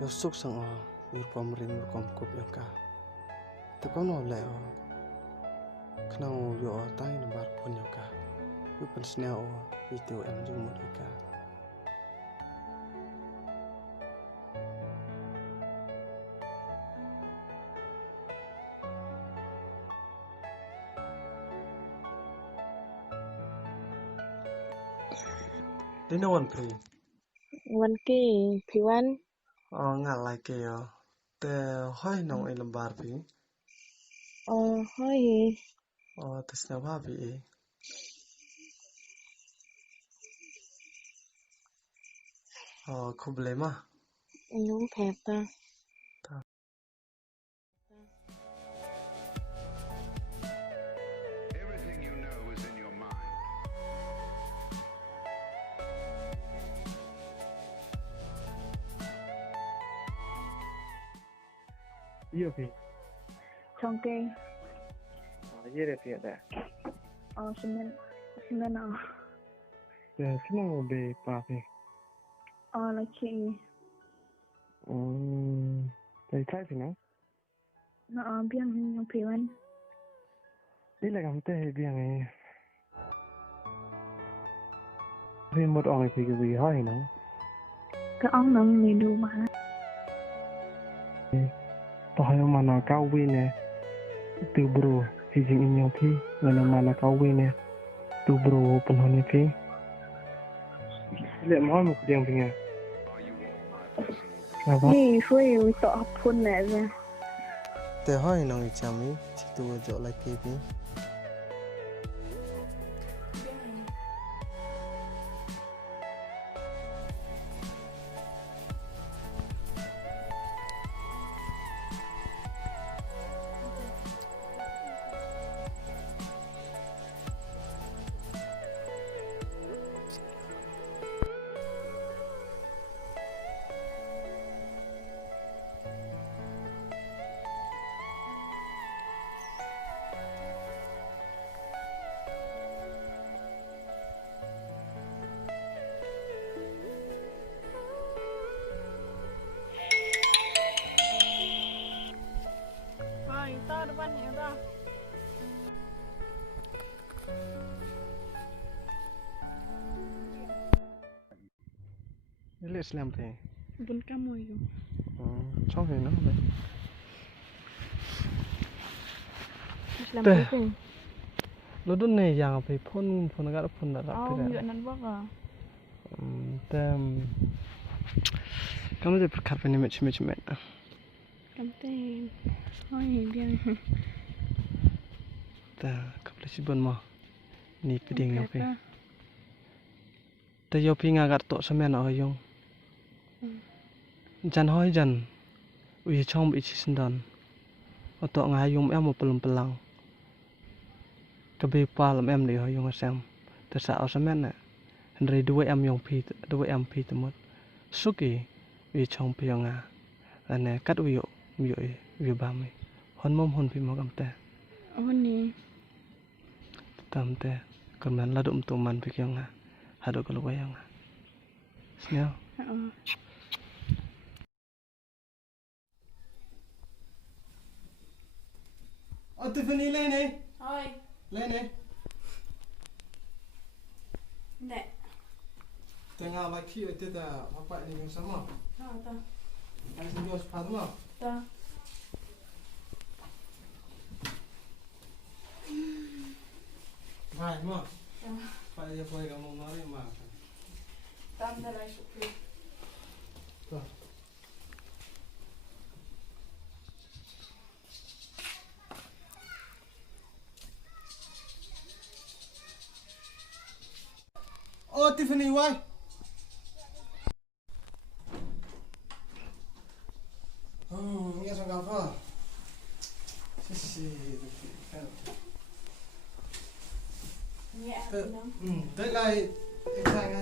Yosuk sang wirkom rin wirkom kup yang ka. Tekon oleh kenal yo tay nomor pun yang ka. Yupen snel video jumut ka. Dina wan pri. Wan ki piwan. Ngalai ke yo. Te hoi nong lembar pi. Hoi. Te snel ba pi. Kubele mah. Nhung phẹp ta. Everything you know is in your mind. Iya pi. Trong kê. Iya deh pi ada. Semen Te semua be pa pi. là chị. Te kai pi na. Nó biang nhung piwan. Đây là cảm tê biang ấy. Vì một ông thì cái gì hỏi nó. Cái ong nâng mình đủ mà. Tôi mà nó cao vi nè. Từ bro thì chính in nhau phi. Rồi mà nó cao vi nè. Từ bro pun hanya phi. Lihat mau một tiếng phi nghe. Đi xuôi tọa phun nè ra. Te hỏi nó người chăm ấy. Chỉ tôi chỗ lại kia phi. To depan ya to. Lihat selam phi. Bun kamu yo. Trong thì nó vậy. Làm cái gì? Lo đun này yang phi phun agak phun dah rapi dah. Nhựa nắn bóc à. Kamu tu perkara ni macam. Cảm tên. Hoi biang. Ta kapal si bon mo. Ni peding yang phi. Ta yo phi ngagat to semen yung. Jan hoi jan. Ui chong bi chi sendan. Otok ngayum em mo pelang. Kabe palam em ni yung asam. Ta sa semen na. Henry 2 yung phi 2 phi temut. Suki ui chong pi yang a. Ane kat uyo bami. Hon mom hon pi mo kamte. Ni. Tamte kemen ladum tuman pi yang a. Hado kalau yang a. Snel. Tiffany lên đi. Thôi. Lên đi. Nè. Tengah lagi itu dah apa ini yang sama. Ta. Ada sebuah sepatu mah. Ta. Vai mah. Pai dia boleh kamu mari mah. Tam dah lai supi. Tuh. Oh Tiffany, why? Nghe xong gặp hả? Nhẹ Tới đây em sang